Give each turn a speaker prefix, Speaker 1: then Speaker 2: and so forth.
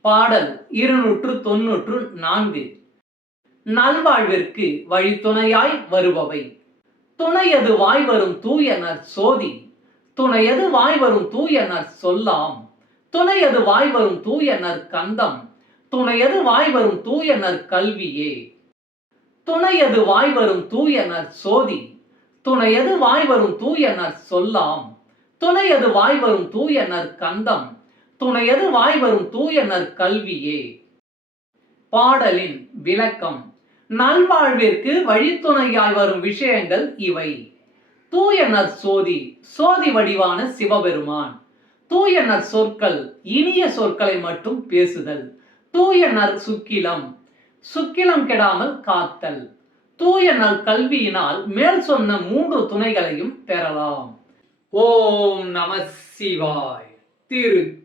Speaker 1: பாடல் இருநூற்று தொன்னூற்று நான்கு. நல்வாழ்விற்கு வழித்துணையாய் வருபவை. துணையது வாய் வரும் தூயனர் சோதி. துணையது வாய் வரும் தூயனர் சொல்லாம். துணையது வாய் வரும் தூயனர் கந்தம். துணையது வாய் வரும் தூயனர் கல்வியே. துணையது வாய் வரும் தூயனர் சோதி. துணையது வாய் வரும் தூயனர் சொல்லாம். துணையது வாய் வரும் தூயனர் கந்தம். துணையது வாய் வரும் தூய நற்கல்வியே. பாடலின் விளக்கம். நல்வாழ்விற்கு வழித்துணையாய் வரும் விஷயங்கள் இவை. தூய சோதி சோதி வடிவான சிவபெருமான். தூய சொற்கள் இனிய சொற்களை மட்டும் பேசுதல். தூய சுக்கிலம் சுக்கிலம் கெடாமல் காத்தல். தூய கல்வியினால் மேல் சொன்ன மூன்று துணைகளையும் பெறலாம். ஓம் நம சிவாய்.